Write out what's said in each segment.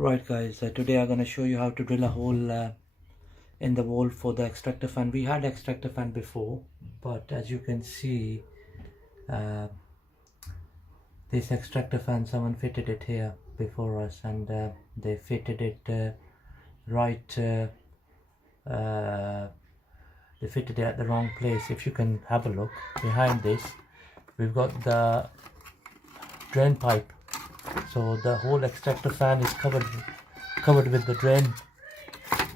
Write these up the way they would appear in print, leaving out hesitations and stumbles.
Right guys, today I'm going to show you how to drill a hole in the wall for the extractor fan. We had extractor fan before, but as you can see, uh, this extractor fan, someone fitted it here before us, and they fitted it right, they fitted it at the wrong place. If you can have a look behind this, we've got the drain pipe. So the whole extractor fan is covered with the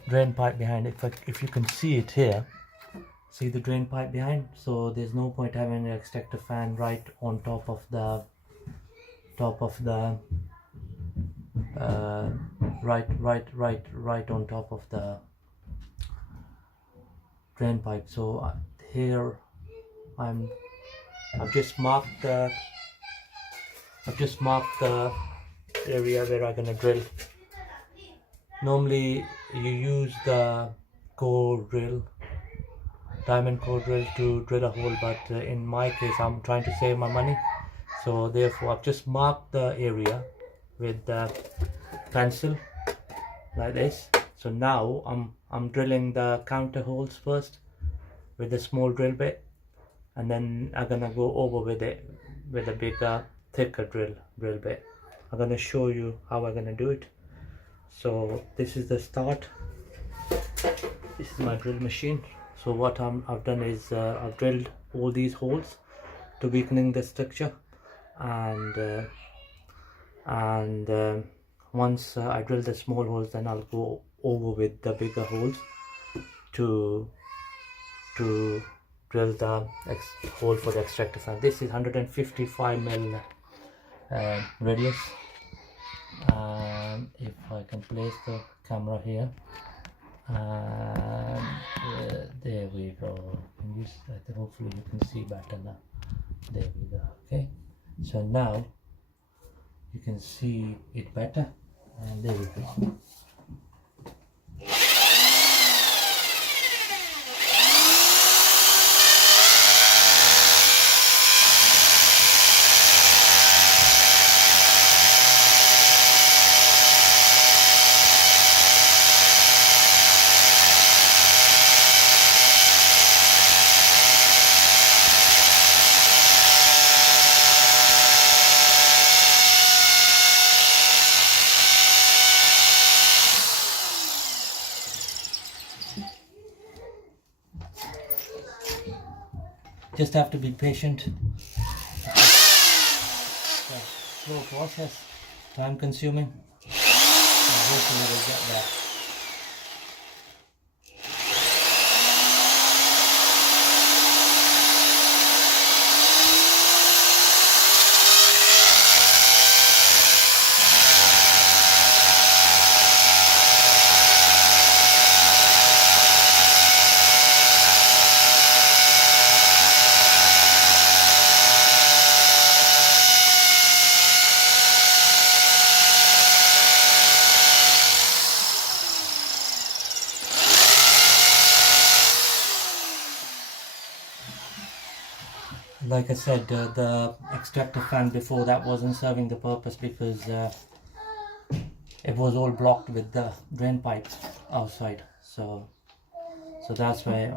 drain pipe behind it. If you can see it here, see the drain pipe behind, so there's no point having an extractor fan right on top of the right on top of the drain pipe. So here I've just marked the area where I'm gonna drill. Normally you use the diamond core drill to drill a hole, but in my case I'm trying to save my money, so therefore I've just marked the area with the pencil like this. So now I'm drilling the counter holes first with a small drill bit, and then I'm gonna go over with it with a bigger, thicker drill bit. I'm gonna show you how I'm gonna do it. So this is the start. This is my drill machine. So what I've done is I've drilled all these holes to weakening the structure, and once I drill the small holes, then I'll go over with the bigger holes to drill the hole for the extractor fan. This is 155mm radius. If I can place the camera here, and there we go. Hopefully you can see better now. There we go. Okay, so now you can see it better, and there we go. Just have to be patient. It's a slow process, time consuming. Hopefully we'll get there. Like I said, the extractor fan before that wasn't serving the purpose because it was all blocked with the drain pipes outside. So that's why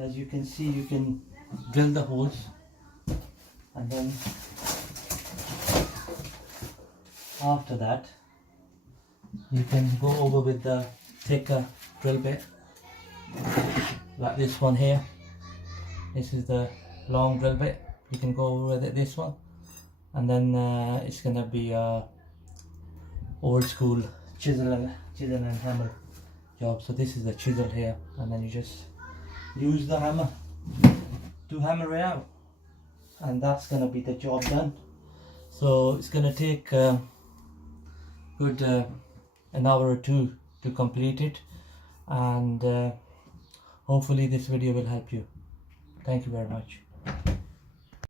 As you can see, you can drill the holes, and then after that you can go over with the thicker drill bit, like this one here. This is the long drill bit. You can go over with this one, and then it's gonna be a old school chisel and hammer job. So this is the chisel here, and then you just use the hammer to hammer it out, and that's gonna be the job done. So it's gonna take good an hour or two to complete it, and hopefully this video will help you. Thank you very much.